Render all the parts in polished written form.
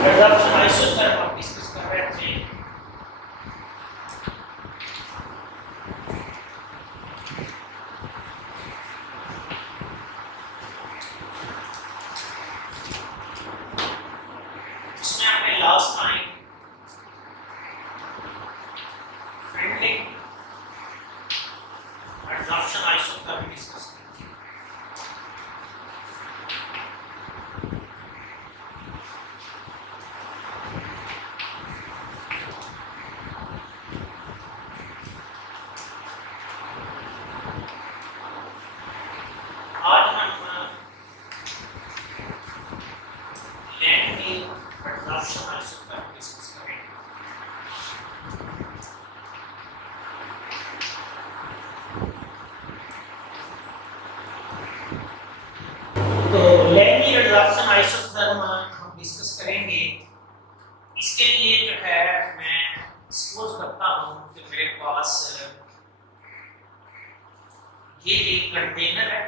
Absorption isotherm हम discuss कर रहे थे। इसमें हमने last time Freundlich absorption isotherm discuss की थी। आज हम लैंड एब्जॉर्प्शन आइसोथर्म डिस्कस करेंगे। तो लैंड एब्जॉर्प्शन आइसोथर्म हम डिस्कस करेंगे। इसके लिए जो है मैं सपोज करता हूँ कि मेरे पास ये एक कंटेनर है।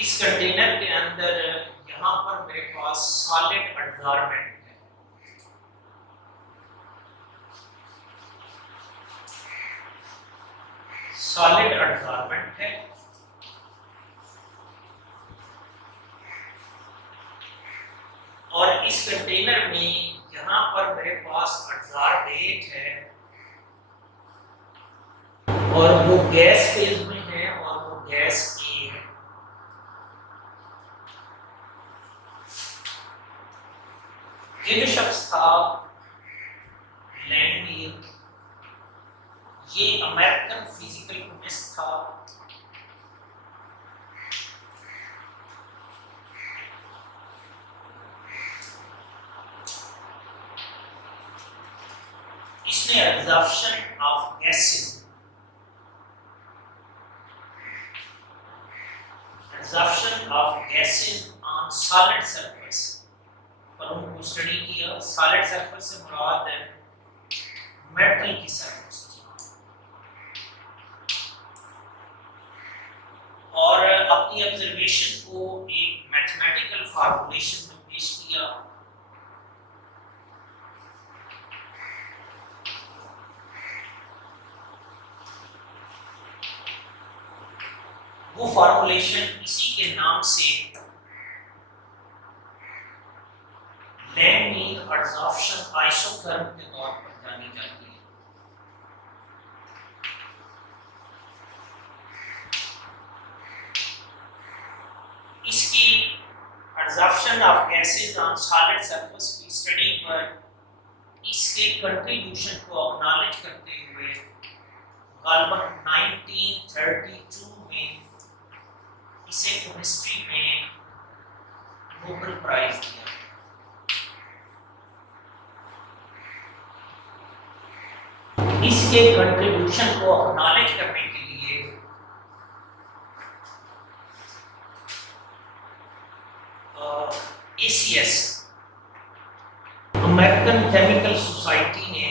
इस कंटेनर के अंदर यहाँ पर मेरे पास सॉलिड एडजॉर्बेंट है। सॉलिड एडजॉर्बेंट है और इस कंटेनर में यहाँ पर मेरे पास एडजॉर्बेट है और वो गैस फेज में है और वो गैस ए है। ये जो शख्स था लैंडमीर, ये अमेरिकन फिजिकल केमिस्ट था। इसने absorption of gases on solid surface पर उनको स्टडी किया। सॉलिड सरफेस से मुराद मेटल की सरफेस थी और अपनी ऑब्जर्वेशन को एक मैथमेटिकल फॉर्मूलेशन में पेश किया। वो फॉर्मूलेशन इसी के नाम से लैंड एब्जॉर्प्शन आइसोथर्म के तौर पर जानी जाती है। इसकी absorption of gases on solid surface की स्टडी पर इसके कंट्रीब्यूशन को एक्नॉलेज करते हुए गालबन 1932 में इसे केमिस्ट्री में नोबेल प्राइज दिया। इसके कंट्रीब्यूशन को एक्नॉलेज करने के लिए ACS अमेरिकन केमिकल सोसाइटी ने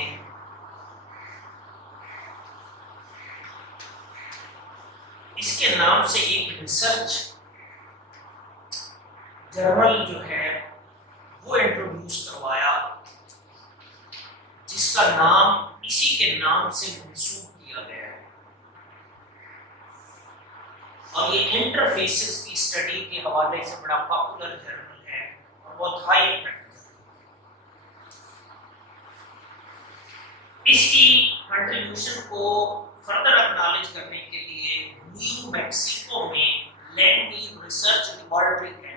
इसके नाम से एक रिसर्च जर्नल जो है वो इंट्रोड्यूस करवाया, जिसका नाम इसी के नाम से मंसूब किया गया है और ये इंटरफेसेस की स्टडी के हवाले से बड़ा पॉपुलर जर्नल है और बहुत हाई इम्पैक्ट। इसकी कंट्रीब्यूशन को फर्दर एक्नॉलेज करने के लिए न्यू मैक्सिको में लैंडमीर रिसर्च लेबोरेटरी कैंप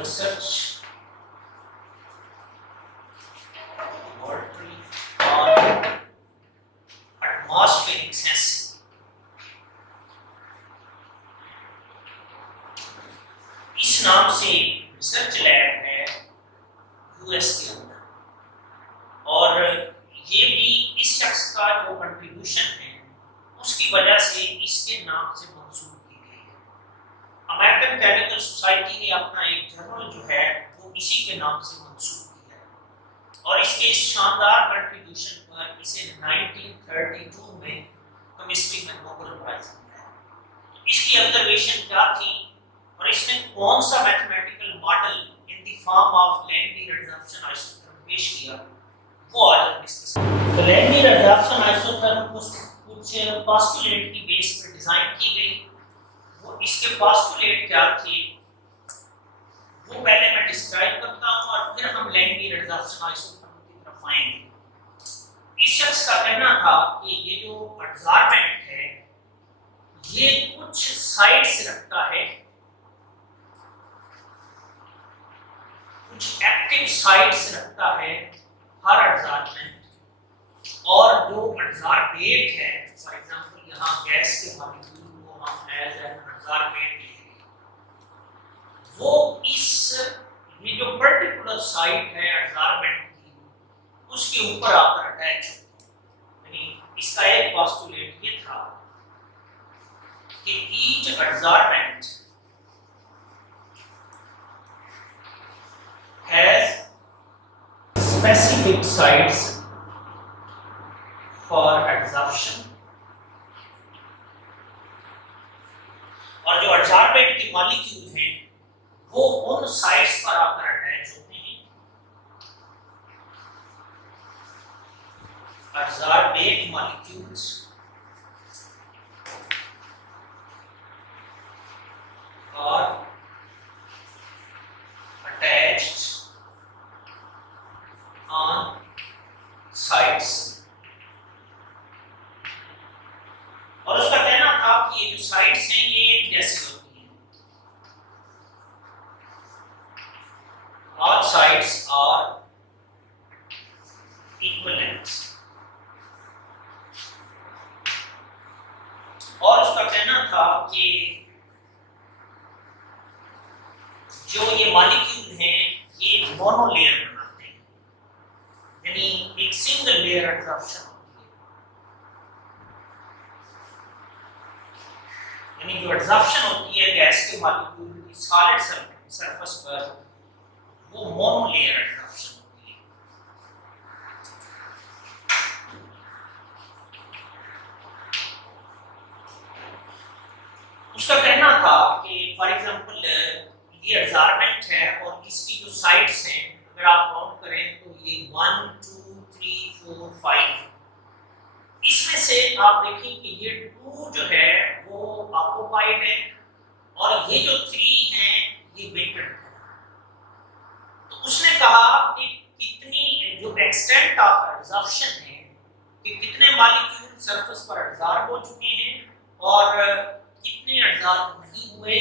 research laboratory on atmospheric sensing। इस नाम से रिसर्च लैब है यूएस के अंदर और ये भी इस शख्स का जो कंट्रीब्यूशन है उसकी वजह से इसके नाम से मंसूब की गई है। अमेरिकन केमिकल सोसाइटी ने अपना एक जर्नल इसी के नाम से मंसूब किया और इसके शानदार कंट्रीब्यूशन पर इसे 1932 में केमिस्ट्री में नोबेल प्राइज मिला। इसकी ऑब्जर्वेशन क्या थी और इसने कौन सा mathematical model in the form of Langley reduction isotherm पेश किया, वो आज हम डिस्कस करेंगे। तो लैंगली रिडक्शन आइसोथर्म कुछ पोस्टुलेट की बेस पर डिजाइन की गई। वो इसके पोस्टुलेट क्या थे वो पहले मैं डिस्क्राइब करता हूं और फिर हम लैंगली रिडक्शन आइसोथर्म की तरफ आएंगे। इस शख्स का कहना था कि ये जो एडजॉर्बेंट है ये कुछ साइड्स रखता है, कुछ एक्टिव साइड्स रखता है हर एडजॉर्बेंट, और जो एडजॉर्बेट है फॉर एग्जांपल यहाँ गैस के मॉलिक्यूल को हम एज एन एडजॉर्बेट लेंगे, वो इस ये जो पर्टिकुलर साइड है एडजॉर्बेंट की उसके ऊपर आकर अटैच होता है। यानी इसका एक पोस्टुलेट ये था कि each adsorbent has specific sites for adsorption, और जो एडजॉर्बेंट के मॉलिक्यूल हैं वो उन साइट्स पर आकर अटैच होते हैं। Adsorbate molecules are attached on sides, और उसका कहना था कि ये जो साइड्स हैं ये एक जैसी होती हैं। All sides are equal lengths, और उसका कहना था कि जो ये मॉलिक्यूल हैं ये मोनोलेयर बनाते हैं, यानी एक सिंगल लेयर एडजॉर्प्शन होती है। यानी जो एडजॉर्प्शन होती है गैस के मॉलिक्यूल की सॉलिड सरफेस पर वो मोनोलेयर एडजॉर्प्शन होती है। उसका कहना था कि फॉर एग्जांपल ये एडजॉर्बेंट है और इसकी जो साइड्स हैं अगर आप काउंट करें तो ये 1 2 3 4 5, इसमें से आप देखें कि ये 2 जो है वो ऑक्युपाइड है और ये जो 3 हैं ये वेकेंट है। तो उसने कहा कि कितनी जो एक्सटेंट ऑफ एडजॉर्प्शन है कि कितने मॉलिक्यूल सरफेस पर एडजॉर्ब हो चुके हैं और कितने एडजॉर्ब नहीं हुए,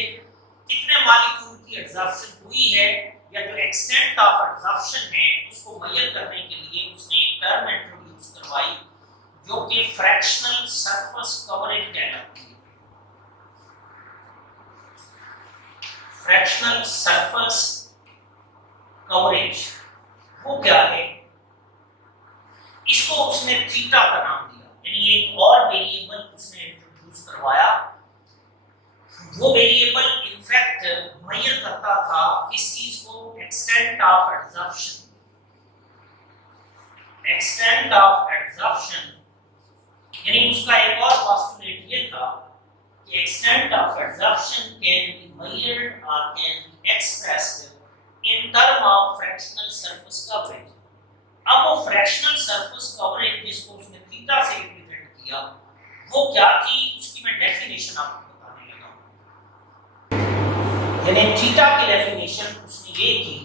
कितने मॉलिक्यूल की एडजॉर्प्शन हुई है, या जो एक्सटेंट ऑफ एडजॉर्प्शन है उसको मेजर करने के लिए उसने एक टर्म इंट्रोड्यूस करवाई जो कि फ्रैक्शनल सरफेस कवरेज कहलाती है। फ्रैक्शनल सरफेस कवरेज वो क्या है, इसको उसने थीटा का नाम दिया, यानी एक और वेरिएबल उसने इंट्रोड्यूस करवाया। वो वेरिएबल इनफैक्ट मेजर करता था किस चीज को, extent of adsorption. Extent of adsorption यानी उसका एक और पोस्टुलेट ये था कि extent of adsorption can be measured और can be expressed in term of fractional surface coverage. अब वो फ्रैक्शनल सरफेस कवरेज जिसको उसने थीटा से रिप्रेजेंट किया वो क्या थी, उसकी मैं डेफिनेशन आपको यानी थीटा की डेफिनेशन उसने ये की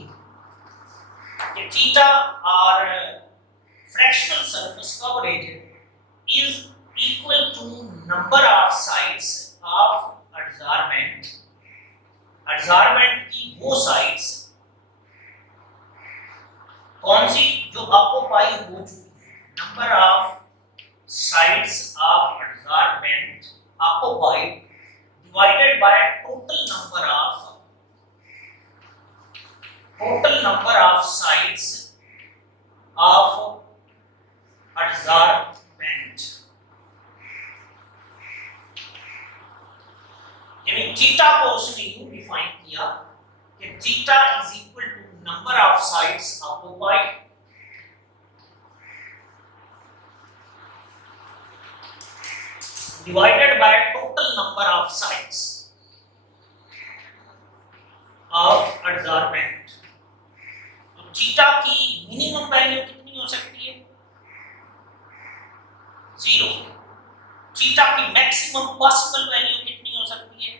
कि थीटा और fractional surface coverage is equal to number of sides of adsorbent. Adsorbent की वो साइड्स कौन सी जो ऑक्युपाई हो चुकी है, number of sides of adsorbent occupied divided by total number of sides of adsorbent। यानी थीटा को उसने यूं डिफाइन किया कि theta is equal to number of sites occupied divided by total number of sites of adsorbent। तो theta की minimum value कितनी हो सकती है? 0। थीटा की मैक्सिमम पॉसिबल वैल्यू कितनी हो सकती है?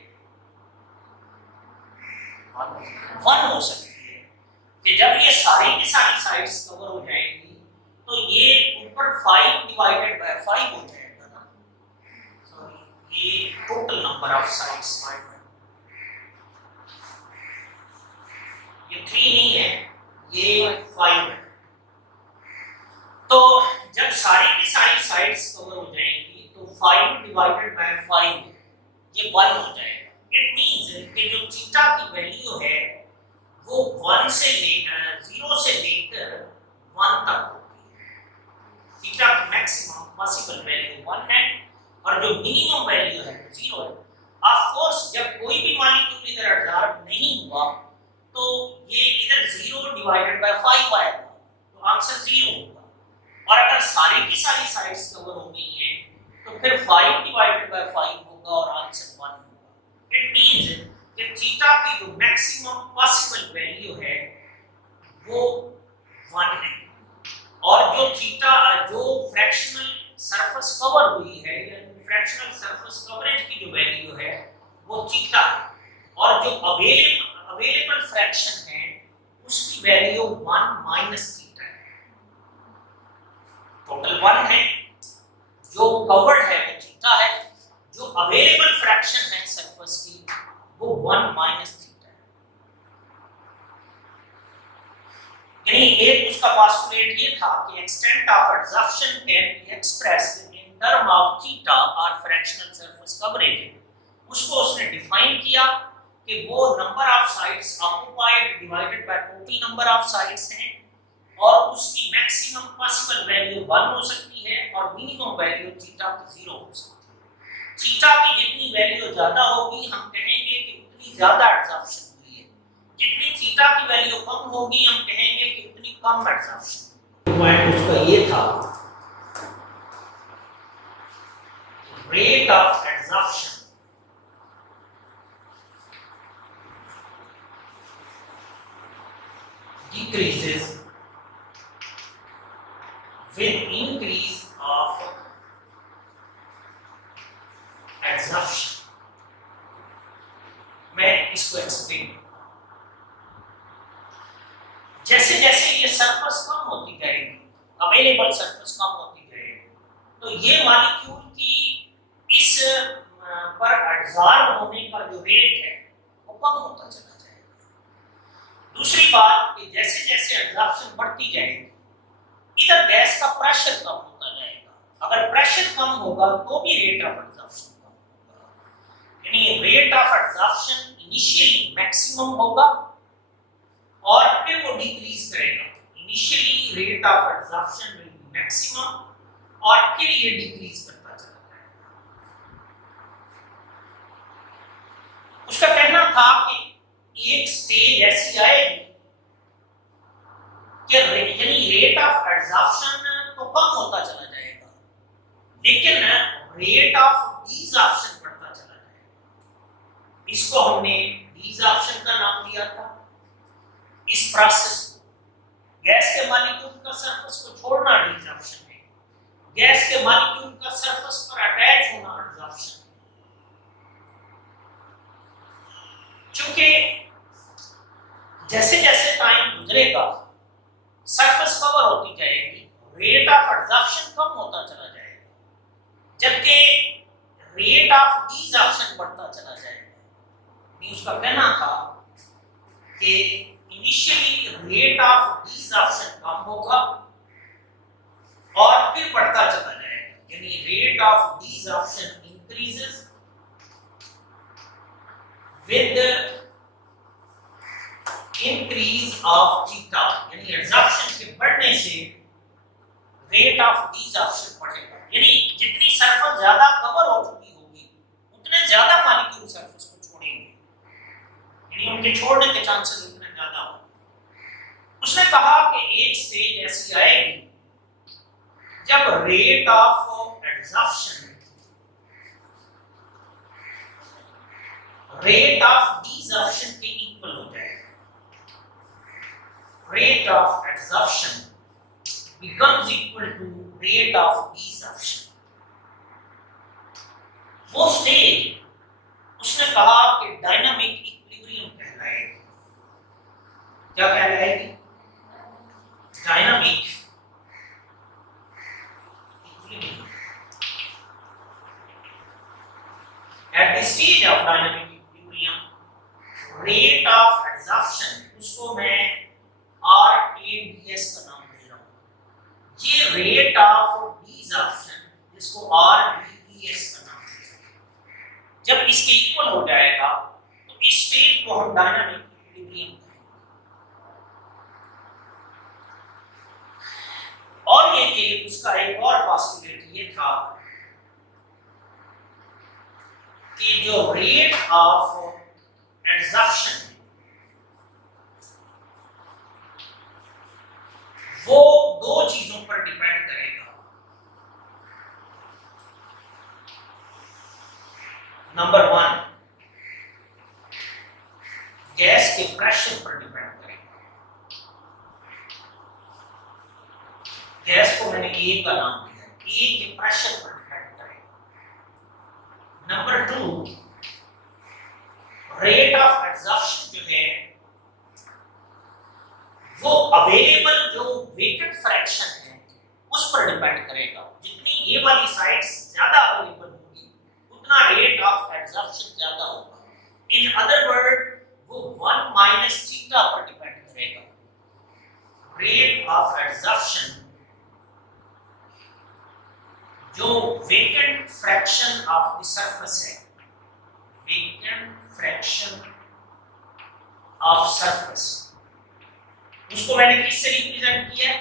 1 हो सकती है। कि जब ये सारी की सारी साइड्स कवर हो जाएंगी तो ये ऊपर 5 डिवाइडेड बाय 5 हो जाएगा ना। सॉरी, ये टोटल नंबर ऑफ साइड्स 5 है, ये 3 नहीं है, ये 5 है। तो जब सारी की सारी साइड्स कवर हो जाएंगी तो 5 डिवाइडेड बाय 5 ये 1 हो जाएगा। इट मींस कि जो थीटा की वैल्यू है वो 1 से लेकर 0 से लेकर 1 तक होती है। थीटा की मैक्सिमम पॉसिबल वैल्यू 1 है और जो मिनिमम वैल्यू है 0 है। ऑफ कोर्स जब कोई भी मॉलिक्यूल इधर एब्जॉर्ब नहीं हुआ तो ये इधर 0 डिवाइडेड बाय 5 आएगा, तो आंसर 0 होगा। और अगर सारी की सारी साइड्स कवर हो गई हैं तो फिर 5 डिवाइडेड बाय 5 होगा और आंसर 1 होगा। इट मींस कि थीटा की जो मैक्सिमम पॉसिबल वैल्यू है वो 1 है और जो थीटा जो फ्रैक्शनल सरफेस कवर हुई है या फ्रैक्शनल सरफेस कवरेज की जो वैल्यू है वो थीटा है और जो अवेलेबल फ्रैक्शन है उसकी वैल्यू 1 माइनस थीटा है। टोटल 1 है, जो कवर्ड है वो थीटा है, जो अवेलेबल फ्रैक्शन है सरफेस की वो 1 माइनस थीटा है। यानी एक उसका पोस्टुलेट ये था कि extent of absorption can be expressed in term of theta और फ्रैक्शनल सरफेस कवरेज। उसको उसने डिफाइन किया कि वो number of sites occupied divided by total number of sites हैं और उसकी मैक्सिमम पॉसिबल वैल्यू 1 हो सकती है और मिनिमम वैल्यू थीटा की 0 हो सकती है। थीटा की जितनी वैल्यू ज्यादा होगी हम कहेंगे कि उतनी ज्यादा एब्जॉर्प्शन हुई है, जितनी थीटा की वैल्यू कम होगी हम कहेंगे कि उतनी कम एब्जॉर्प्शन। पॉइंट उसका ये था rate of absorption decreases with increase of absorption। मैं इसको एक्सप्लेन जैसे जैसे ये सरफेस कम होती जाएगी, अवेलेबल सरफेस कम होती जाएगी, तो ये मॉलिक्यूल की इस पर एब्जॉर्ब होने का जो रेट है वो कम होता चला जाएगा। दूसरी बात कि जैसे जैसे एब्जॉर्प्शन बढ़ती जाएगी इधर गैस का प्रेशर कम होता जाएगा। अगर प्रेशर कम होगा तो भी रेट ऑफ एब्जॉर्प्शन कम होगा। यानी rate of absorption initially maximum होगा और फिर वो डिक्रीज करेगा। Initially rate of absorption will B maximum और फिर ये डिक्रीज करता चला जाएगा। उसका कहना था कि एक स्टेज ऐसी आएगी कि यानी रेट ऑफ एब्जॉर्प्शन तो कम होता चला जाएगा लेकिन रेट ऑफ डिसॉर्प्शन बढ़ता चला जाएगा। इसको हमने डिसॉर्प्शन का नाम दिया था। इस प्रोसेस को गैस के मॉलिक्यूल का सरफेस को छोड़ना डिसॉर्प्शन है, गैस के मॉलिक्यूल का सरफेस पर अटैच होना एब्जॉर्प्शन है। क्योंकि जैसे जैसे टाइम गुजरेगा सरफेस कवर होती जाएगी, रेट ऑफ एब्जॉर्प्शन कम होता चला जाएगा जबकि रेट ऑफ डिसॉर्प्शन बढ़ता चला जाएगा। उसका कहना था कि इनिशियली रेट ऑफ डिसॉर्प्शन कम होगा और फिर बढ़ता चला जाएगा, यानी rate of desorption increases with increase of theta, यानी एब्जॉर्प्शन के बढ़ने से रेट ऑफ डिसॉर्प्शन बढ़ेगा। यानी जितनी सरफेस ज्यादा कवर हो चुकी होगी उतने ज्यादा मॉलिक्यूल सरफेस को छोड़ेंगे, यानी उनके छोड़ने के चांसेस उतने ज्यादा होंगे। उसने कहा कि एक स्टेज ऐसी आएगी जब rate of adsorption rate of desorption के इक्वल हो जाएगा। रेट ऑफ एडजॉर्प्शन becomes equal to rate of desorption। वो स्टेज उसने कहा कि डायनामिक इक्विलिब्रियम कहलाएगी। क्या कहलाएगी? Dynamic equilibrium. At the stage of dynamic equilibrium, rate of adsorption उसको मैं RADS का नाम दे रहा हूँ। ये रेट ऑफ डिसॉर्प्शन जिसको RDES का नाम दे रहा हूँ। जब इसके इक्वल हो जाएगा तो इस स्टेज को हम डायनामिक इक्विलिब्रियम कहेंगे। और ये कि उसका एक और पॉसिबिलिटी ये था कि जो रेट ऑफ एडजॉर्प्शन वो दो चीजों पर डिपेंड करेगा। नंबर 1, गैस के प्रेशर पर डिपेंड करेगा। गैस को मैंने ए का नाम दिया, ए के प्रेशर पर डिपेंड करेगा। नंबर 2, रेट ऑफ एडजॉर्प्शन जो है वो अवेलेबल जो वेकेंट फ्रैक्शन है उस पर डिपेंड करेगा। जितनी ये वाली साइट्स ज्यादा अवेलेबल होगी उतना रेट ऑफ एडजॉर्प्शन ज्यादा होगा। इन अदर वर्ड वो 1 माइनस थीटा पर डिपेंड करेगा। रेट ऑफ एडजॉर्प्शन जो vacant fraction of the surface है, वेकेंट फ्रैक्शन ऑफ सरफेस, उसको मैंने किससे रिप्रेजेंट किया है?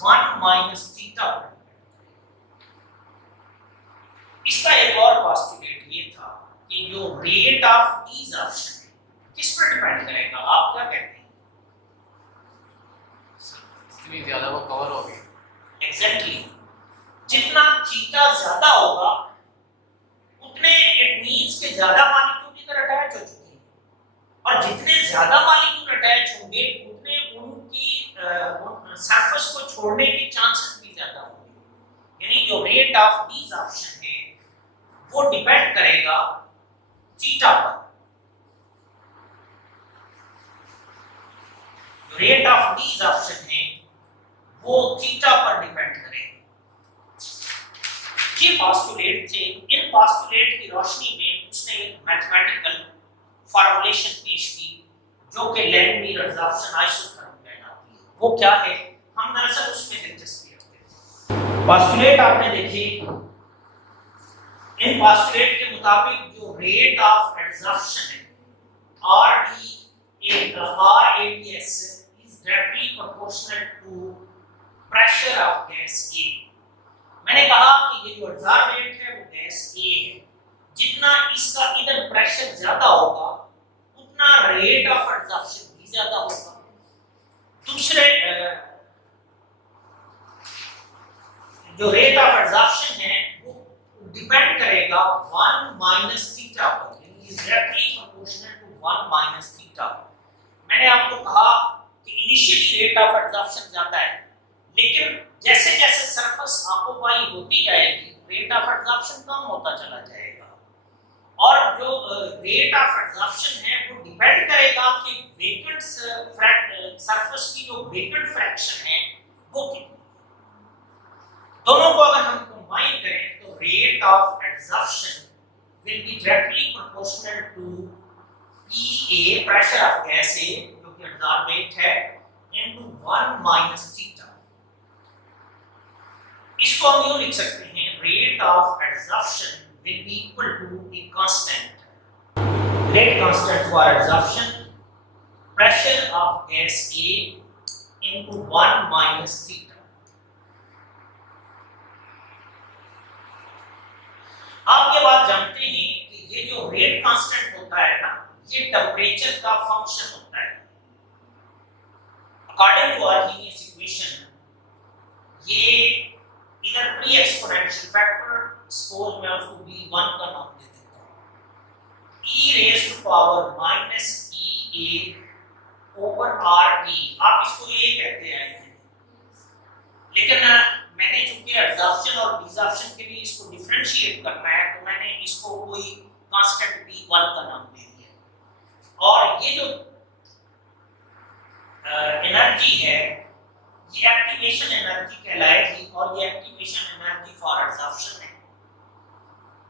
1 माइनस थीटा। इसका एक और पॉसिबिलिटी ये था कि जो रेट ऑफ डिसॉर्प्शन किस पर डिपेंड करेगा? आप क्या कहते हैं? जितनी ज्यादा वो कवर होगी, एग्जैक्टली जितना थीटा ज्यादा होगा उतने इट मींस के ज्यादा मॉलिक्यूल इधर अटैच हो चुके हैं, और जितने ज्यादा मॉलिक्यूल अटैच होंगे उतने उनकी सरफेस को छोड़ने के चांसेस भी ज्यादा होंगे। यानी जो रेट ऑफ डिसॉर्प्शन है वो डिपेंड करेगा थीटा पर। जो रेट ऑफ डिसॉर्प्शन है वो थीटा पर डिपेंड करेगा। ये पोस्टुलेट थे। इन पोस्टुलेट की रोशनी में उसने एक मैथमेटिकल फॉर्मूलेशन पेश की जो कि लैंड-मीर एडजॉर्प्शन आइसोथर्म कहलाती है। वो क्या है? हम दरअसल उसमें दिलचस्पी रखते हैं। पोस्टुलेट आपने देखे। इन पोस्टुलेट के मुताबिक जो रेट ऑफ एडजॉर्प्शन है RADS is directly proportional to pressure of gas A। मैंने कहा कि ये जो एडजॉर्बेंट है वो गैस A है। जितना इसका इधर प्रेशर ज्यादा होगा उतना रेट ऑफ एडजॉर्प्शन भी ज्यादा होगा। दूसरे जो रेट ऑफ एडजॉर्प्शन है वो डिपेंड करेगा 1 माइनस थीटा पर, यानी is directly proportional to 1 minus theta. मैंने आपको कहा कि इनिशियली रेट ऑफ एडजॉर्प्शन ज्यादा है, लेकिन जैसे जैसे सरफेस ऑक्यूपाई होती जाएगी रेट ऑफ एडजॉर्प्शन कम होता चला जाएगा। और जो रेट ऑफ एडजॉर्प्शन है वो डिपेंड करेगा कि वेकेंट सरफेस की जो वेकेंट फ्रैक्शन है वो कितनी। दोनों को अगर हम कंबाइन करें तो rate of adsorption will be directly proportional to PA, pressure of gas A जो कि एडजॉर्बेंट है, इनटू 1 माइनस थीटा। इसको हम यूं लिख सकते हैं, rate of adsorption will be equal to a constant, rate constant for adsorption, pressure of gas A into 1 minus theta। आप ये बात जानते हैं कि ये जो रेट कांस्टेंट होता है ना, ये टेम्परेचर का फंक्शन होता है। अकॉर्डिंग टू आर्हीनियस इक्वेशन ये इधर प्री एक्सपोनेंशियल फैक्टर सपोज मैं उसको v1 का नाम दे देता हूं e raise to power minus ea over rt, आप इसको ये कहते हैं, लेकिन मैंने चूंकि एब्जॉर्प्शन और डिसॉर्प्शन के लिए इसको डिफरेंशिएट करना है तो मैंने इसको कोई कांस्टेंट v1 का नाम दे दिया। और ये जो एनर्जी है ये एक्टिवेशन एनर्जी कहलाएगी और ये एक्टिवेशन एनर्जी फॉर एब्जॉर्प्शन है,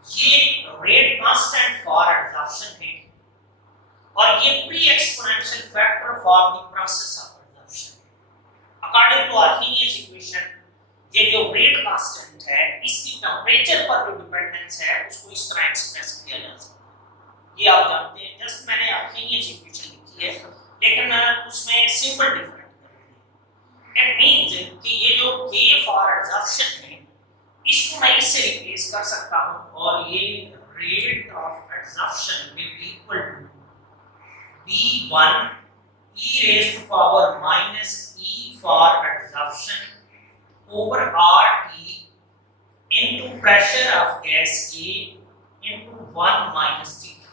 ये रेट कांस्टेंट फॉर एब्जॉर्प्शन है और ये pre exponential factor for the process of absorption है। अकॉर्डिंग टू आर्हीनियस इक्वेशन ये जो रेट कांस्टेंट है इसकी टेंपरेचर पर जो डिपेंडेंस है उसको इस तरह एक्सप्रेस किया जा सकता है, ये आप जानते हैं। जस्ट मैंने आर्हीनियस इक्वेशन लिखी है लेकिन उसमें सिंपल डिफरेंट कर दिया। इट मींस कि ये जो k फॉर एब्जॉर्प्शन है इसको मैं इससे रिप्लेस कर सकता हूं और ये rate of absorption will be equal to v1 e raised to power minus e for absorption over RT into pressure of gas A into 1 minus theta।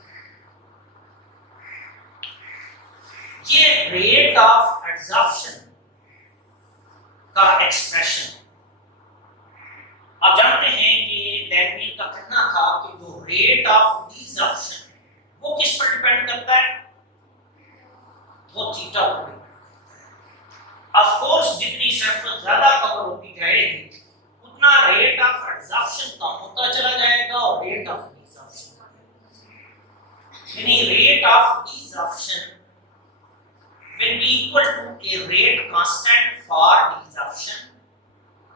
ये रेट ऑफ एब्जॉर्प्शन का एक्सप्रेशन है। आप जानते हैं कि लैंगमिल का कहना था कि जो रेट ऑफ डिसॉर्प्शन है वो किस पर डिपेंड करता है, वो थीटा पर डिपेंड करता है। ऑफ कोर्स जितनी सरफेस ज्यादा कवर होती जाएगी उतना रेट ऑफ एब्जॉर्प्शन कम होता चला जाएगा और रेट ऑफ डिसॉर्प्शन, यानी rate of desorption will be equal to a rate constant for desorption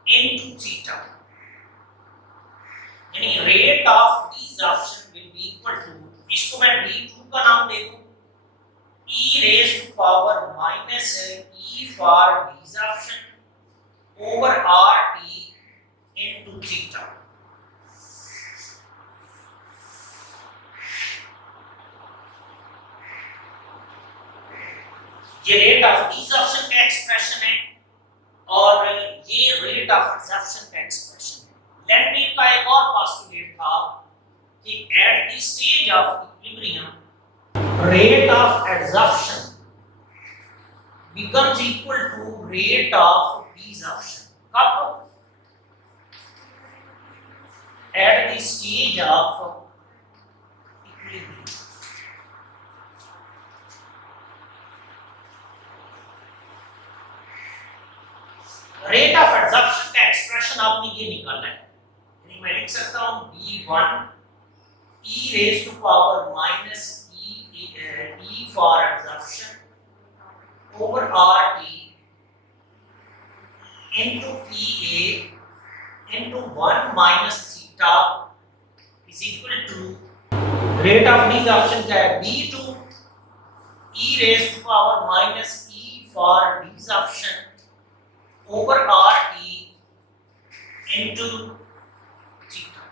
into theta, यानी rate of desorption will be equal to, इसको मैं v2 का नाम दे दूं e raised to power minus e for desorption over rt into theta। ये rate of desorption का expression है और ये रेट ऑफ एब्जॉर्प्शन का एक्सप्रेशन है। लैंगमिल का एक और पोस्टुलेट था कि at the stage of equilibrium rate of absorption becomes equal to rate of desorption। कब? at the stage of equilibrium। Rate of absorption का एक्सप्रेशन आपने ये निकालना है, यानी मैं लिख सकता हूं v1 e raised to power minus e for absorption over rt into pa into 1 minus theta is equal to rate of desorption का है v2 e raised to power minus e for desorption over RT into theta।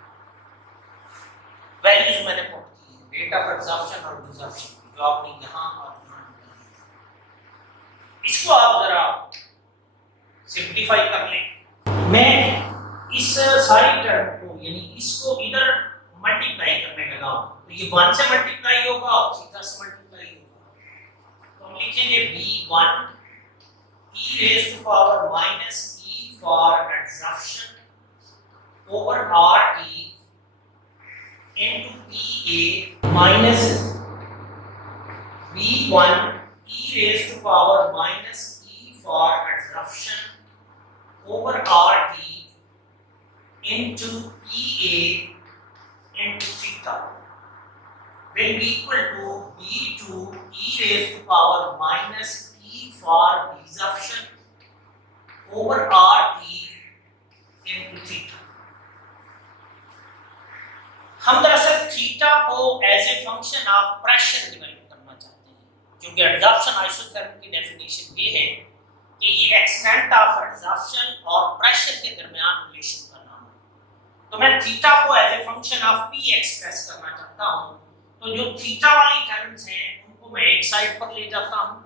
Values मैंने put की है rate of absorption और desorption की, जो आपने यहां और यहां निकाली। इसको आप जरा सिंपलीफाई कर लें। मैं इस सारी टर्म को यानी इसको इधर मल्टीप्लाई करने लगा हूं तो ये 1 से मल्टीप्लाई होगा और थीटा से मल्टीप्लाई होगा, तो हम लिखेंगे v1 e raised to power minus e for absorption over rt into pa minus v1 e raised to power minus e for absorption over rt into pa into theta will be equal to v2 e raised to power minus for desorption over RT into theta। हम दरअसल theta को as a function of pressure develop करना चाहते हैं, क्योंकि absorption isotherm की definition ये है कि ये एक्सटेंट ऑफ एब्जॉर्प्शन और प्रेशर के दरमियान रिलेशन का नाम है। तो मैं थीटा को as a function of P express करना चाहता हूं, तो जो थीटा वाली टर्म्स हैं उनको मैं एक साइड पर ले जाता हूं,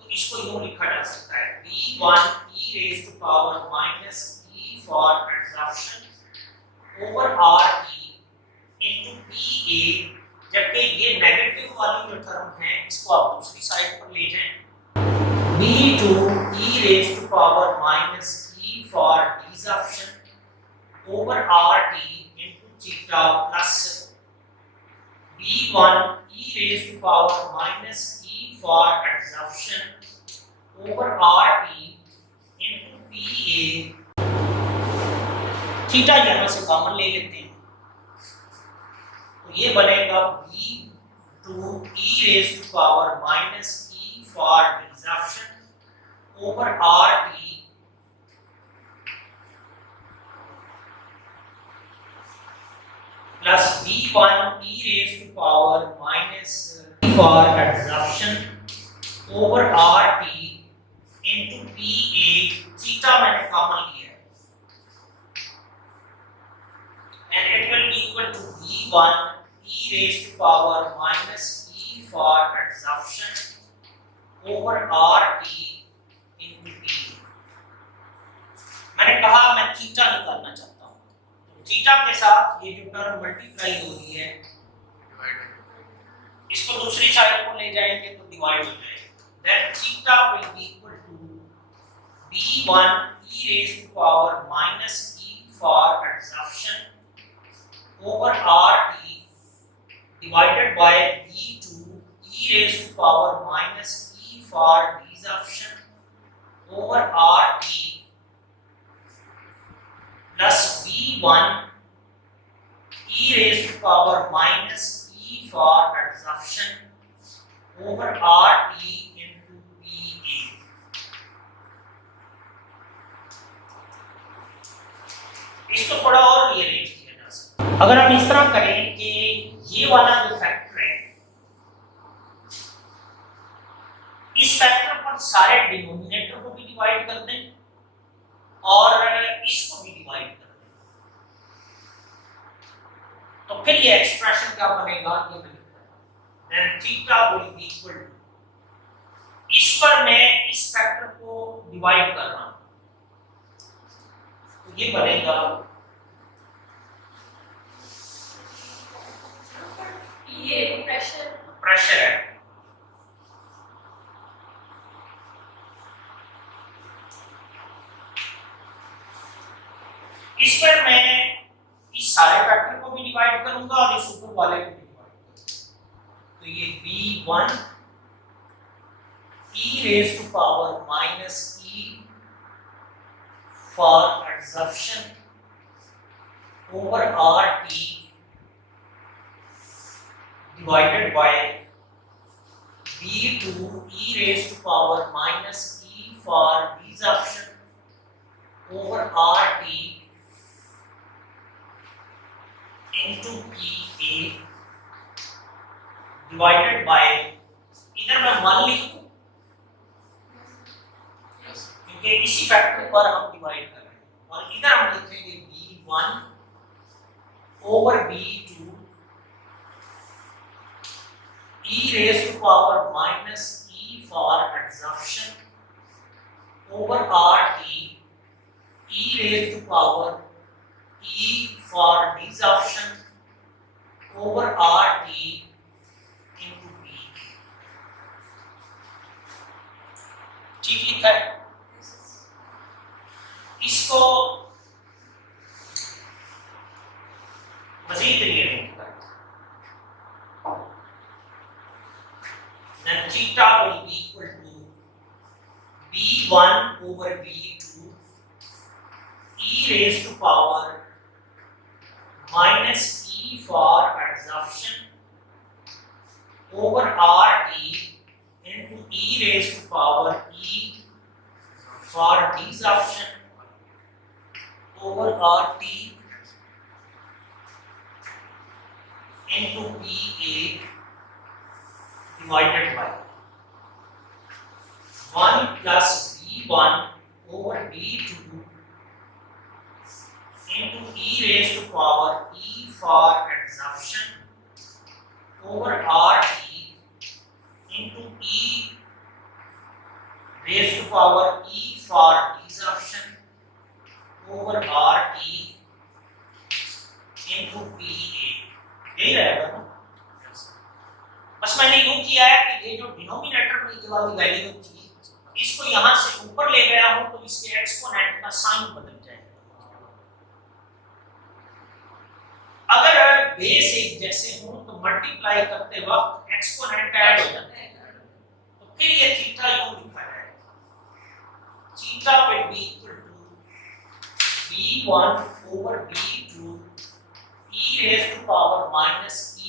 तो इसको यूं लिखा जा सकता है b1 e raised to power minus e for adsorption over rt into pa, जबकि ये नेगेटिव वाली जो टर्म है इसको आप दूसरी साइड पर ले जाएं b2 e raised to power minus e for desorption over rt into theta plus b1 e raised to power minus e for adsorption over rt into pa, theta यहां से कॉमन ले लेते हैं तो ये बनेगा b2 e raised to power minus e for desorption over rt plus b1 e raised to power minus e for adsorption over rt into pa, theta मैंने common लिया है and it will be equal to b1 e raised to power minus e for adsorption over rt into pa। मैंने कहा मैं theta निकालना चाहता हूं तो थीटा के साथ ये जो टर्म मल्टीप्लाई हो रही है इसको दूसरी साइड को ले जाएंगे तो डिवाइड हो जाएगा then theta will be equal to b1 e raised to power minus e for adsorption over rt divided by b2 e raised to power minus e for desorption over rt plus b1 e raised to power minus e for adsorption over rt into pa। इसको थोड़ा और rearrange किया जा सकता है अगर हम इस तरह करें कि ये वाला जो फैक्टर है इस फैक्टर पर सारे डिनोमिनेटर को भी डिवाइड कर दें और इसको भी डिवाइड कर दें तो फिर ये एक्सप्रेशन क्या बनेगा ये मैं लिखता हूं then theta will be equal to, इस पर मैं इस फैक्टर को डिवाइड कर रहा हूं तो ये बनेगा ये प्रेशर प्रेशर है इस पर मैं इस सारे फैक्टर को भी डिवाइड करूंगा और इस ऊपर वाले को भी डिवाइड करूंगा तो ये b1 e raised to power minus e for adsorption over rt divided by b2 e raised to power minus e for desorption over rt into pa divided by, इधर मैं 1 लिख दूं क्योंकि इसी फैक्टर पर हम डिवाइड कर रहे हैं और इधर हम लिखेंगे b1 over b2 e raised to power minus e for adsorption over rt e raised to power e for desorption over rt into p। ठीक लिखा है इसको मजीद रीअरेंज करें then theta will be equal to b1 over b2 e raised to power minus e for adsorption over rt into e raised to power e for desorption over rt into pa divided by 1 plus b1 over b2 into e raised to power e for adsorption over rt into e raised to power E for desorption over RT into PA। यही रहेगा ना। बस मैंने यूं किया है कि ये जो डिनोमिनेटर में ये वाली वैल्यू थी इसको यहां से ऊपर ले गया हूं तो इसके एक्सपोनेंट का साइन बदल जाएगा। अगर बेस एक जैसे हो तो मल्टीप्लाई करते वक्त एक्सपोनेंट ऐड हो जाता है तो फिर ये थीटा यूं लिखा जाएगा, theta will be equal to b1 over b2 e raised to power minus e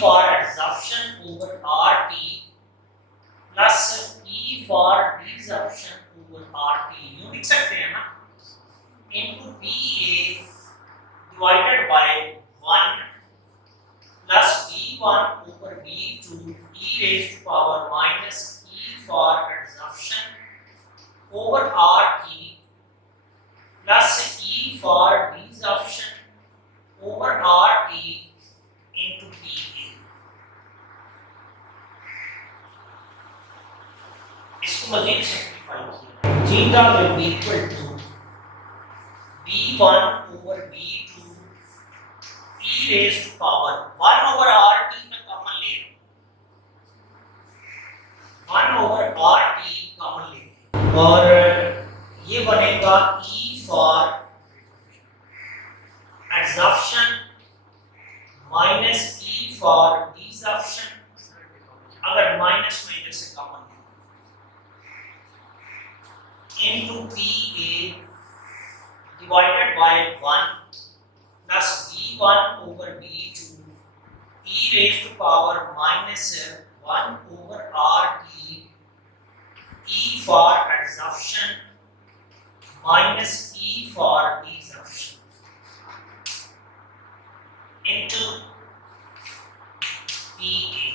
for adsorption over RT plus E for desorption over RT यूं लिख सकते हैं ना, into PA divided by 1 plus B1 over B2 e raised to power minus E for adsorption over RT plus E for desorption over RT into PA। इसको मजीद simplify किया, theta will be equal to b1 over b2 e raised to power 1 over RT में common ले रहा हूं, 1 over RT common ले और ये बनेगा E for adsorption minus E for desorption, अगर माइनस में इधर से common into PA divided by 1 plus B1 over B2 e raised to power minus 1 over RT E for adsorption minus E for desorption into PA।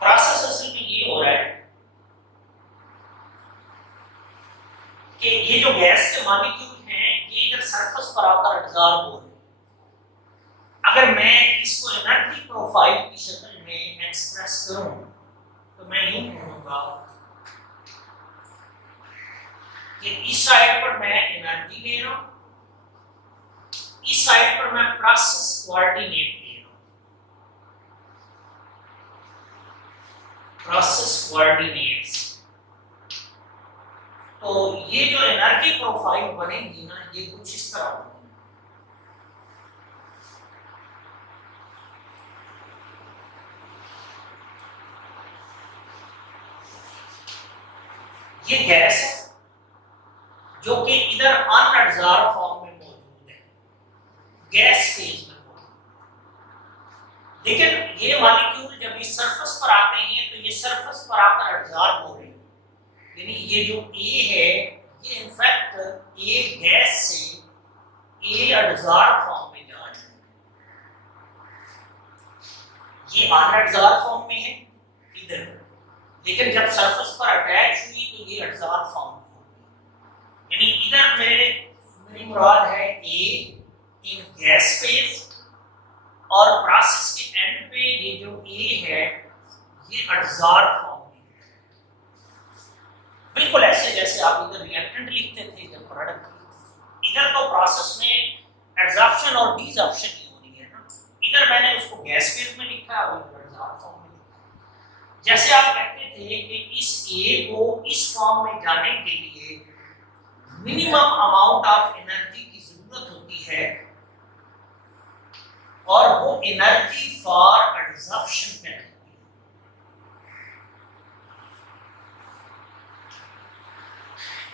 Process असल में ये हो रहा है कि ये जो गैस के मॉलिक्यूल हैं ये इधर सरफेस पर आकर एब्जॉर्ब हो रहे हैं। अगर मैं इसको एनर्जी प्रोफाइल की शक्ल में एक्सप्रेस करूं तो मैं यूं कहूंगा कि इस साइड पर मैं एनर्जी ले रहा हूं, इस साइड पर मैं प्रोसेस कोऑर्डिनेट ले रहा हूं, प्रोसेस कोऑर्डिनेट्स। तो ये जो एनर्जी प्रोफाइल बनेगी ना ये कुछ इस तरह होगी। ये गैस है जो कि इधर अनएब्जॉर्ब फॉर्म में मौजूद है, गैस फेज में मौजूद। लेकिन ये मॉलिक्यूल जब इस सरफेस पर आते हैं तो ये सरफेस पर आकर एब्जॉर्ब हो रहे हैं, यानी ये जो A है ये इनफैक्ट A गैस से A एब्जॉर्ब फॉर्म में जा रहा है, ये अनएब्जॉर्ब फॉर्म में है इधर, लेकिन जब सरफेस पर अटैच हुई तो ये एब्जॉर्ब फॉर्म में हो गई। यानी इधर मेरी मुराद है A इन गैस फेज और प्रोसेस के एंड पे ये जो A है ये एब्जॉर्ब फॉर्म में, बिल्कुल ऐसे जैसे आप इधर रिएक्टेंट लिखते थे इधर प्रोडक्ट, इधर तो प्रोसेस में एब्जॉर्प्शन और डिसॉर्प्शन ही हो रही है ना, इधर मैंने उसको गैस फेज में लिखा और इधर एब्जॉर्ब फॉर्म में लिखा। जैसे आप कहते थे कि इस A को इस फॉर्म में जाने के लिए मिनिमम अमाउंट ऑफ एनर्जी की जरूरत होती है और वो एनर्जी फॉर एब्जॉर्प्शन कहलाती है।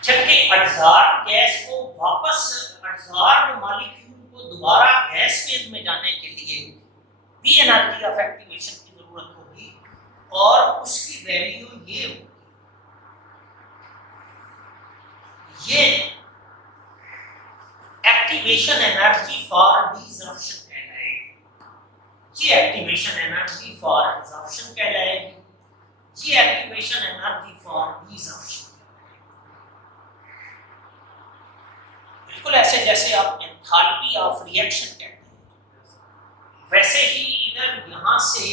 जबकि एब्जॉर्ब गैस को वापस एब्जॉर्ब मॉलिक्यूल को दोबारा गैस फेज में जाने के लिए भी एनर्जी ऑफ एक्टिवेशन की जरूरत होगी और उसकी वैल्यू ये होगी, ये एक्टिवेशन एनर्जी फॉर डिसॉर्प्शन कहलाएगी, ये एक्टिवेशन एनर्जी फॉर एब्जॉर्प्शन कहलाएगी, ये एक्टिवेशन एनर्जी फॉर डिसॉर्प्शन। बिल्कुल ऐसे जैसे आप एंथैल्पी ऑफ रिएक्शन कहते हैं, वैसे ही इधर यहां से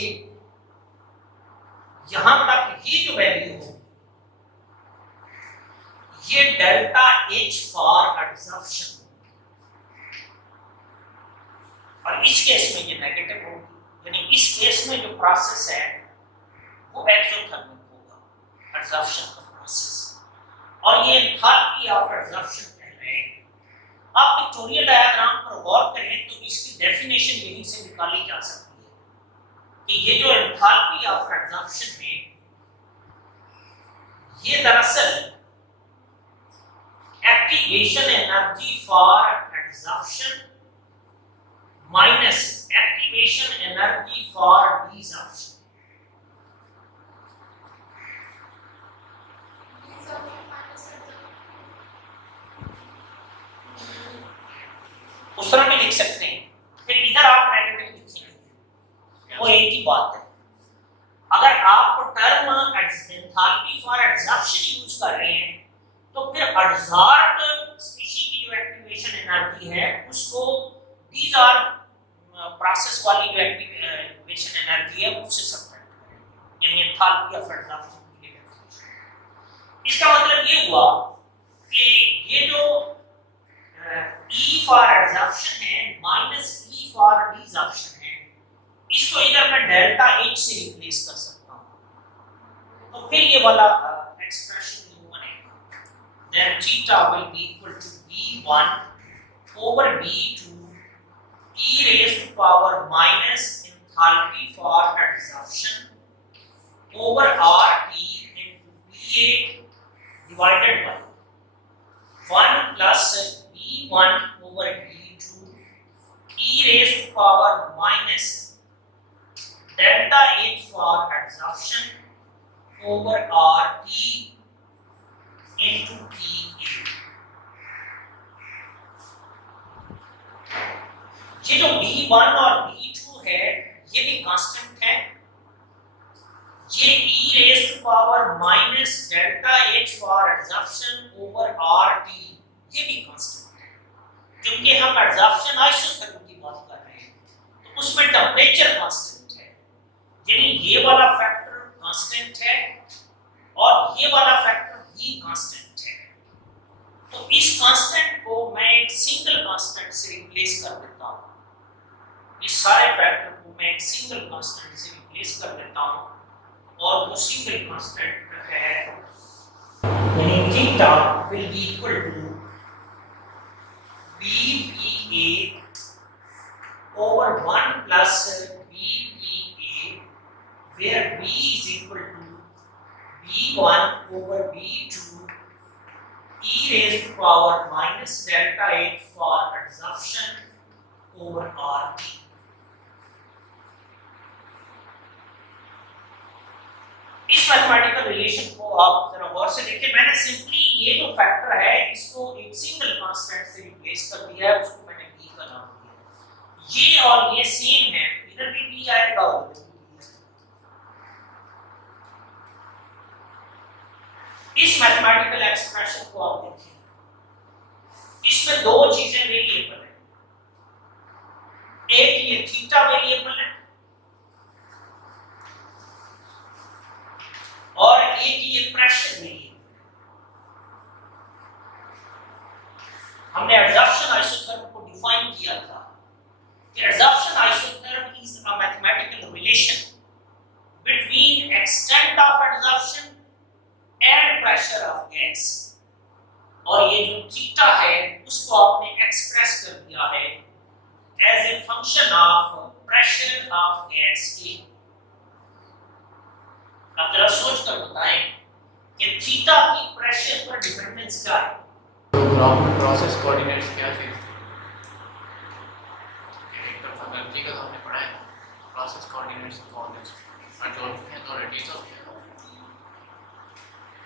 यहां तक ये जो वैल्यू हो, ये डेल्टा H फॉर एब्जॉर्प्शन, और इस केस में ये नेगेटिव होगी, यानी इस केस में जो प्रोसेस है वो एक्सोथर्मिक होगा, एब्जॉर्प्शन का प्रोसेस, और ये एंथैल्पी ऑफ एब्जॉर्प्शन कह रहे हैं। आप पिक्टोरियल डायग्राम पर गौर करें तो इसकी डेफिनेशन यहीं से निकाली जा सकती है कि ये जो एंथैल्पी ऑफ एब्जॉर्प्शन है, ये दरअसल activation energy for absorption minus activation energy for desorption. उस तरह भी लिख सकते हैं, फिर इधर आप नेगेटिव लिखेंगे, वो एक ही बात है। अगर आप term enthalpy for absorption use कर रहे हैं तो फिर एब्जॉर्ब्ड स्पीशीज की जो एक्टिवेशन एनर्जी है उसको दीज आर प्रोसेस वाली जो एक्टिवेशन एनर्जी है उससे सब्ट्रैक्ट करेंगे, यानी एंथैल्पी ऑफ एब्जॉर्प्शन की डेफिनेशन। इसका मतलब ये हुआ कि ये जो E फॉर एब्जॉर्प्शन है माइनस E फॉर डिसॉर्प्शन है, इसको इधर मैं डेल्टा H से रिप्लेस कर सकता हूं, तो फिर ये वाला एक्सप्रेशन जो बनेगा, then theta will be equal to B1 over B2 e raised to power minus enthalpy for adsorption over RT into PA divided by 1 plus B1 over B2 e raised to power minus delta H for adsorption over RT into PA। ये जो B1 और B2 है ये भी constant है, ये e raised to power minus delta H for adsorption over RT ये भी कांस्टेंट है, क्योंकि हम एब्जॉर्प्शन आइसोथर्म की बात कर रहे हैं तो उसमें टेंपरेचर कांस्टेंट है, यानी ये वाला फैक्टर कांस्टेंट है और ये वाला फैक्टर भी कांस्टेंट है। तो इस कांस्टेंट को मैं एक सिंगल कांस्टेंट से रिप्लेस कर देता हूं, इस सारे फैक्टर को मैं एक सिंगल कांस्टेंट से रिप्लेस कर देता हूं, और वो सिंगल कांस्टेंट है यानी theta will be equal to BPA over 1 plus BPA, where B is equal to B1 over B2 e raised to power minus delta H for adsorption over RT। इस mathematical relation को आप जरा गौर से देखिए, मैंने simply ये जो factor है इसको एक सिंगल कांस्टेंट से रिप्लेस कर दिया है, उसको मैंने b का नाम दिया। ये और ये सेम है, इधर भी b आएगा और इधर भी b आएगा। इस मैथमेटिकल एक्सप्रेशन को आप देखिए, इसमें दो चीजें वेरिएबल है, एक ये थीटा वेरिएबल है और एक ये प्रेशर वेरिएबल। हमने एब्जॉर्प्शन आइसोथर्म को डिफाइन किया था कि absorption isotherm is a mathematical relation between extent of absorption and pressure of gas, और ये जो थीटा है उसको आपने एक्सप्रेस कर दिया है as a function of pressure of gas के। अब जरा सोच कर बताएं कि थीटा की प्रेशर पर डिपेंडेंस क्या है। तो ग्राउंड में प्रोसेस कोऑर्डिनेट्स क्या चीज थी? एक दफा गलती का तो हमने पढ़ा है, प्रोसेस कोऑर्डिनेट्स कोऑर्डिनेट्स और जो अथॉरिटीज होती है।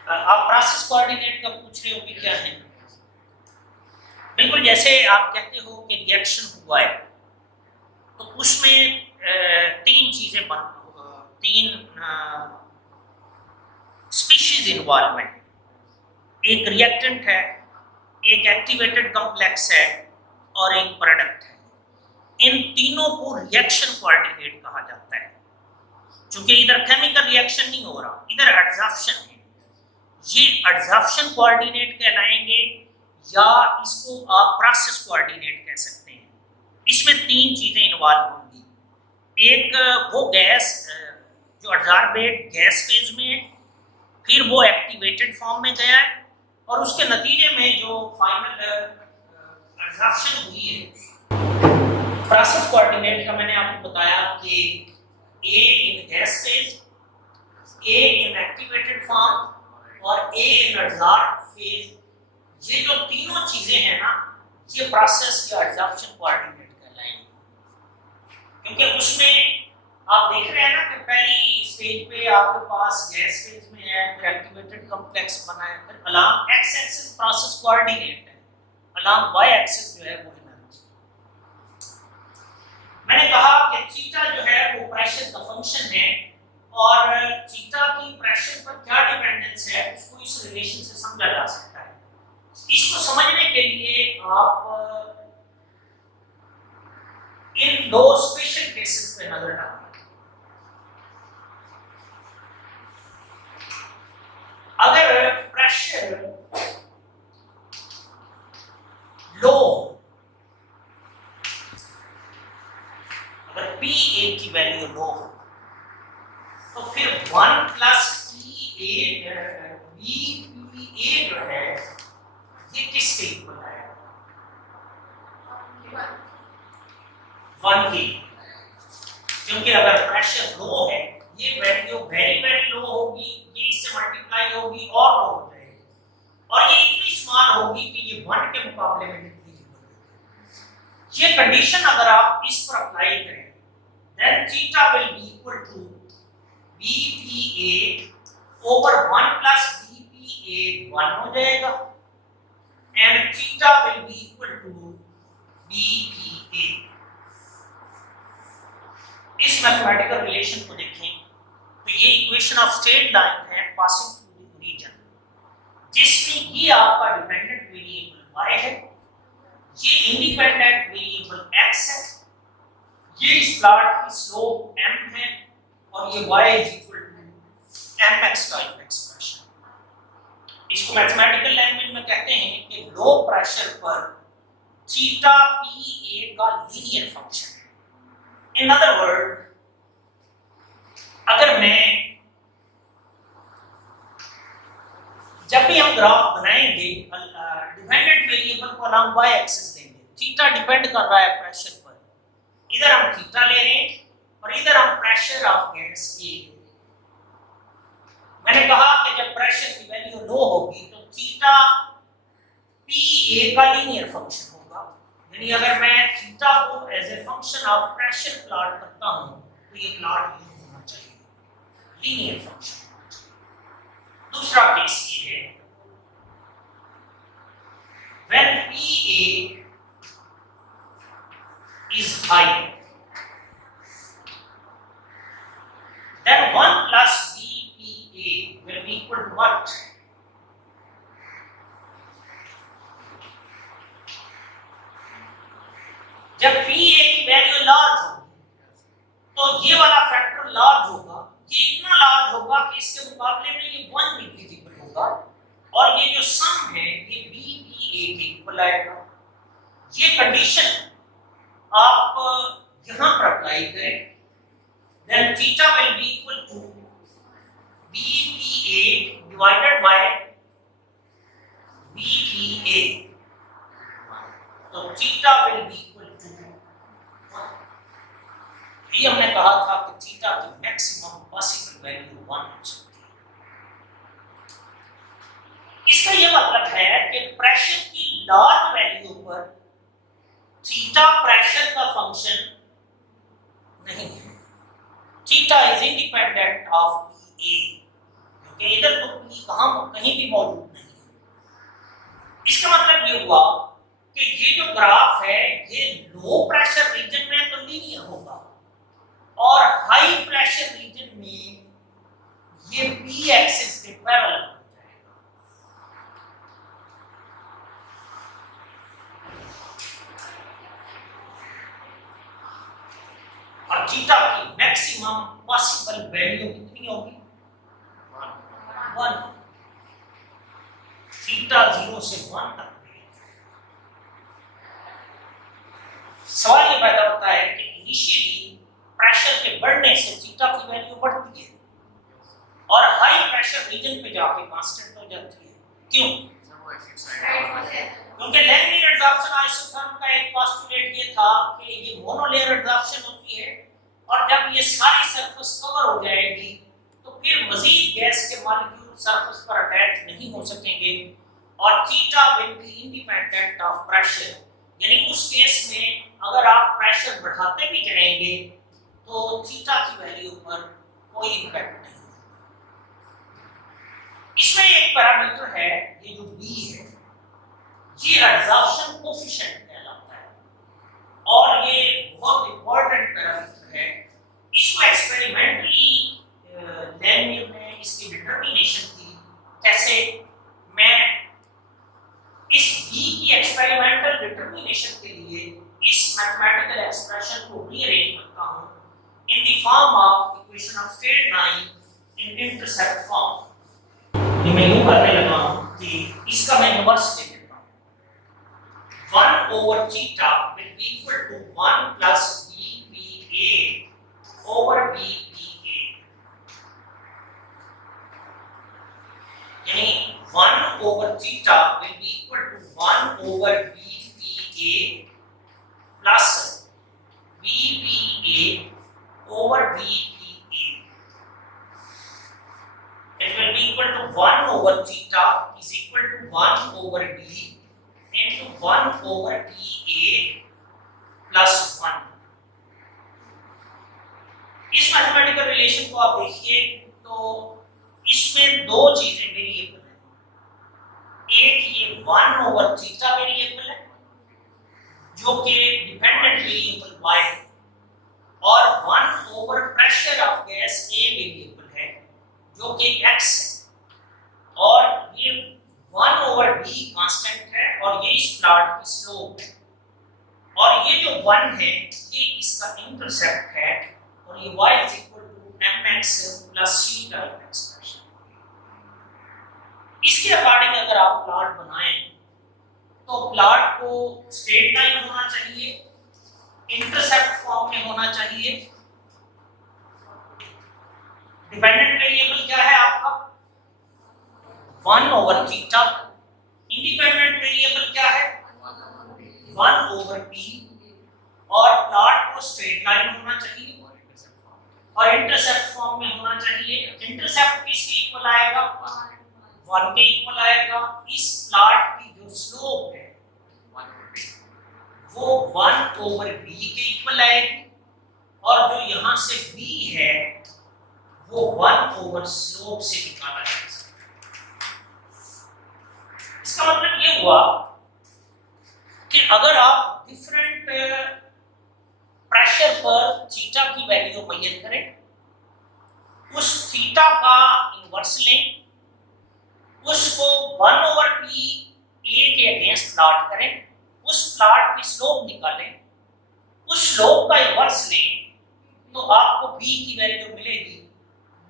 आप प्रोसेस कोऑर्डिनेट का पूछ रहे हो कि क्या है? बिल्कुल जैसे आप कहते हो कि रिएक्शन हुआ है तो उसमें तीन चीजें तीन स्पीशीज इन्वॉल्वमेंट, एक रिएक्टेंट है, एक एक्टिवेटेड कॉम्प्लेक्स है और एक प्रोडक्ट है। इन तीनों को रिएक्शन कोऑर्डिनेट कहा जाता है। क्योंकि इधर केमिकल रिएक्शन नहीं हो रहा, इधर एडजॉर्प्शन है। ये एडजॉर्प्शन कोऑर्डिनेट कहलाएंगे या इसको आप प्रोसेस कोऑर्डिनेट कह सकते हैं। इसमें तीन चीजें इन्वॉल्व होंगी। एक वो गैस जो एडजॉर्बेट गैस फेज में है, फिर वो एक्टिवेटेड फॉर्म में गया है और उसके नतीजे में जो फाइनल एडजॉर्प्शन हुई है। प्रोसेस कोऑर्डिनेट का मैंने आपको बताया कि A in gas phase, A in activated form और ए इन एडजॉर्ब फेज। ये जो तीनों चीजें हैं ना, ये प्रोसेस या एडजॉर्प्शन कोऑर्डिनेट कहलाएंगे। क्योंकि उसमें आप देख रहे हैं ना कि पहली स्टेज पे आपके पास गैस फेज में है, फिर एक्टिवेटेड कॉम्प्लेक्स बना है, फिर along x axis process coordinate है, अलोंग वाई एक्सिस जो है वो एनर्जी। मैंने कहा कि थीटा जो है वो प्रेशर का फंक्शन है और थीटा की प्रेशर पर क्या डिपेंडेंस है उसको इस रिलेशन से समझा जा सकता है। इसको समझने के लिए आप इन दो स्पेशल केसेस पे नजर डालें। अगर प्रेशर लो, अगर PA की वैल्यू लो हो तो फिर 1 प्लस BPA जो है ये किसके इक्वल आएगा? 1 के। क्योंकि अगर प्रेशर लो है, ये वैल्यू वेरी वेरी लो होगी, ये इससे मल्टीप्लाई होगी और लो हो जाएगी, और ये इतनी स्मॉल होगी कि ये 1 के मुकाबले में नेग्लिजिबल। ये कंडीशन अगर आप इस पर अप्लाई करें, then theta will be equal to BPA over 1 plus BPA 1 हो जाएगा, and theta will be equal to BPA। इस मैथमेटिकल रिलेशन को देखें तो ये इक्वेशन ऑफ स्ट्रेट लाइन है पासिंग थ्रू द रीजन, जिसमें ये आपका डिपेंडेंट वेरिएबल y है, ये इंडिपेंडेंट वेरिएबल x है, ये इस प्लॉट की स्लोप m है और ये y is equal to mx type expression. इसको मैथमेटिकल लैंग्वेज में कहते हैं कि लो प्रेशर पर थीटा PA का लीनियर फंक्शन है। इन अदर वर्ड, अगर मैं जब भी हम ग्राफ बनाएंगे डिपेंडेंट वेरिएबल को अलोंग y एक्सिस लेंगे, थीटा डिपेंड कर रहा है प्रेशर पर, इधर हम थीटा ले रहे हैं और इधर हम प्रेशर ऑफ गैस A। मैंने कहा कि जब प्रेशर की वैल्यू लो होगी तो थीटा PA का लीनियर फंक्शन होगा, यानी अगर मैं थीटा को as a function of pressure plot करता हूं तो ये प्लॉट होना चाहिए, लीनियर फंक्शन होना चाहिए। दूसरा केस ये है, when PA is high, then 1 plus BPA will be equal to what? जब PA की वैल्यू लार्ज होगी तो ये वाला फैक्टर लार्ज होगा, ये इतना लार्ज होगा कि इसके मुकाबले में ये 1 नेग्लिजिबल होगा और ये जो सम है ये BPA के इक्वल आएगा। ये कंडीशन आप यहां पर अप्लाई करें, then theta will be equal to BPA divided by BPA, तो theta will be equal to 1। ये हमने कहा था कि थीटा की मैक्सिमम पॉसिबल वैल्यू 1 हो सकती है। इसका ये मतलब है कि प्रेशर की लार्ज वैल्यू पर थीटा प्रेशर का फंक्शन नहीं है, theta is independent of PA, क्योंकि इधर तो P कहीं भी मौजूद नहीं है। इसका मतलब ये हुआ कि ये जो ग्राफ है ये लो प्रेशर रीजन में तो लीनियर होगा और हाई प्रेशर रीजन में ये P एक्सिस के पैरेलल हो जाएगा। और थीटा की मैक्सिमम पॉसिबल वैल्यू कितनी होगी? 1। थीटा 0 से 1 तक सवाल ये पैदा होता है कि इनिशियली प्रेशर के बढ़ने से थीटा की वैल्यू बढ़ती है और हाई प्रेशर रीजन पे जाके कांस्टेंट हो जाती है। क्यों? क्योंकि लैमिनार एडसॉर्प्शन आइसोथर्म का एक पोस्टुलेट ये था कि ये मोनोलेयर एडसॉर्प्शन होती है और जब ये सारी सरफेस कवर हो जाएगी तो फिर मजीद गैस के मॉलिक्यूल सरफेस पर अटैच नहीं हो सकेंगे और theta will be independent of pressure. यानी उस केस में अगर आप प्रेशर बढ़ाते भी जाएंगे तो थीटा की वैल्यू पर कोई इम्पैक्ट नहीं। इसमें एक पैरामीटर है, ये जो बी है, ये एडसॉर्प्शन कोएफिशिएंट कहलाता है और ये बहुत इंपॉर्टेंट पैरामीटर है। इसको एक्सपेरिमेंटली लैमियर में इसकी डिटरमिनेशन की कैसे, मैं इस b की एक्सपेरिमेंटल डिटरमिनेशन के लिए इस मैथमेटिकल एक्सप्रेशन को रीअरेंज करता हूं in the form of equation of straight line in intercept form. ये मैं यूं करने लगा हूं कि इसका मैं इन्वर्स ले लेता हूं। 1 over theta will be equal to 1 plus bpa over bpa, यानी 1 over theta will be equal to 1 over bpa plus bpa over bpa. It will be equal to 1 over theta is equal to 1 over b into 1 over pa plus 1. इस mathematical relation को आप देखिए तो इसमें दो चीजें variable हैं। एक ये 1 over theta वेरिएबल है जो कि डिपेंडेंट वेरिएबल y है और 1 over pressure of gas a variable है जो कि x है और ये 1 over b कांस्टेंट है और ये इस प्लॉट की स्लोप है और ये जो 1 है ये इसका इंटरसेप्ट है और ये y is equal to mx plus c type expression. इसके अकॉर्डिंग अगर आप प्लॉट बनाएं तो प्लॉट को स्ट्रेट लाइन होना चाहिए, इंटरसेप्ट फॉर्म में होना चाहिए। डिपेंडेंट वेरिएबल क्या है आपका? 1 over थीटा। इंडिपेंडेंट वेरिएबल क्या है? 1 over b और प्लॉट को स्ट्रेट लाइन होना चाहिए और इंटरसेप्ट फॉर्म में होना चाहिए। इंटरसेप्ट किसके इक्वल आएगा? 1 के इक्वल आएगा। इस प्लॉट की जो स्लोप है वो 1 over b के इक्वल आएगी और जो यहां से b है वो 1 over स्लोप से निकाला जा सकता है। इसका मतलब ये हुआ कि अगर आप डिफरेंट प्रेशर पर थीटा की वैल्यू मुय्यन करें, उस थीटा का इन्वर्स लें, उसको 1 over p a के अगेंस्ट प्लॉट करें, उस प्लॉट की स्लोप निकालें, उस स्लोप का इन्वर्स लें तो आपको b की वैल्यू मिलेगी।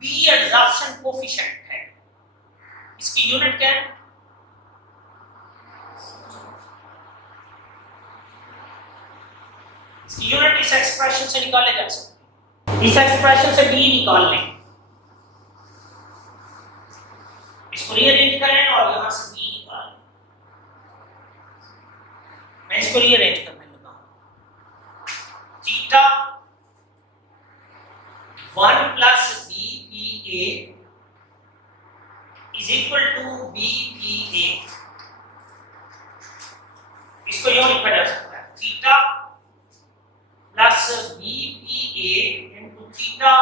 b एडसॉर्प्शन कोएफिशिएंट है। इसकी यूनिट क्या है? इसकी यूनिट इस एक्सप्रेशन से निकाले जा सकते हैं। इस एक्सप्रेशन से b निकाल लें, इसको रीअरेंज करें और यहां से b निकाल लें। मैं इसको रीअरेंज करने लगा हूं। Theta 1 plus bpa is equal to bpa। इसको यूं लिखा जा सकता है, theta plus bpa into theta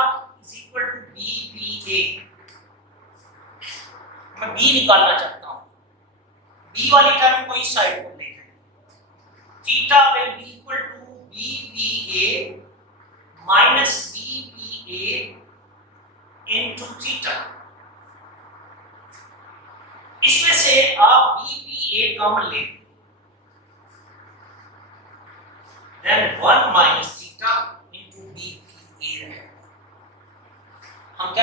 is equal to bpa। मैं b निकालना चाहता हूं, b वाली टर्म को इस साइड पर ले जाएं। Theta will be equal to bpa minus bpa into theta. इसमें से आप bpa कॉमन ले, then 1 minus theta into bpa।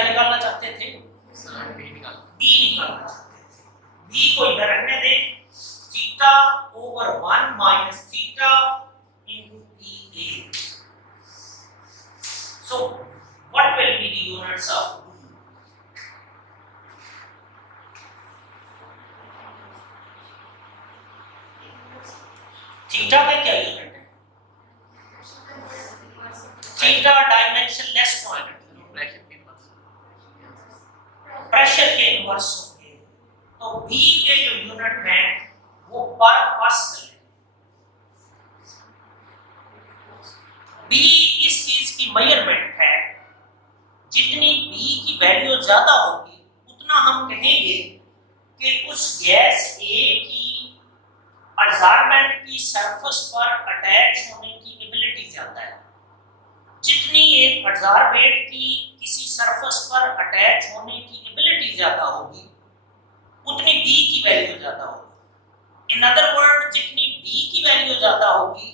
क्या निकालना चाहते थे? सर बी निकाल बी निकालना चाहते थे। बी को इधर रखने दें, theta over 1 minus theta into PA. So what will be the units of B? Theta में क्या यूनिट है? थीटा डायमेंशनलेस पॉइंट, प्रेशर के पास प्रेशर के इनवर्स होंगे। तो बी के जो यूनिट हैं वो पर पास्कल है। बी इस चीज की मेजरमेंट है, जितनी बी की वैल्यू ज्यादा होगी उतना हम कहेंगे कि उस गैस ए की अब्जॉर्बेंट की सरफेस पर अटैच होने की एबिलिटी ज्यादा है। जितनी एक अब्जॉर्बेंट की किसी सरफेस पर अटैच होने की एबिलिटी ज्यादा होगी उतनी बी की वैल्यू ज्यादा होगी। इन अदर वर्ड, जितनी बी की वैल्यू ज्यादा होगी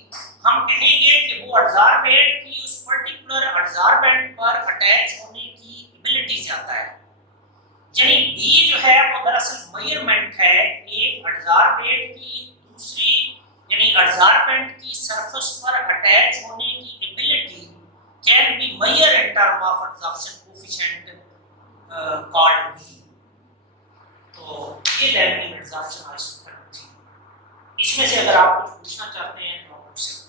हम कहेंगे कि वो अब्जॉर्बेंट की उस पर्टिकुलर अब्जॉर्बेंट पर अटैच होने की एबिलिटी ज्यादा है। यानी बी जो है वो दरअसल मेजरमेंट है एक अब्जॉर्बेंट की दूसरी यानी अब्जॉर्बेंट की सरफेस पर अटैच होने की ability can be measure in term of absorption coefficient called B. तो ये लैमिनार एब्जॉर्प्शन आइसोटोप थी। इसमें से अगर आप कुछ पूछना चाहते हैं तो आप पूछ सकते हैं।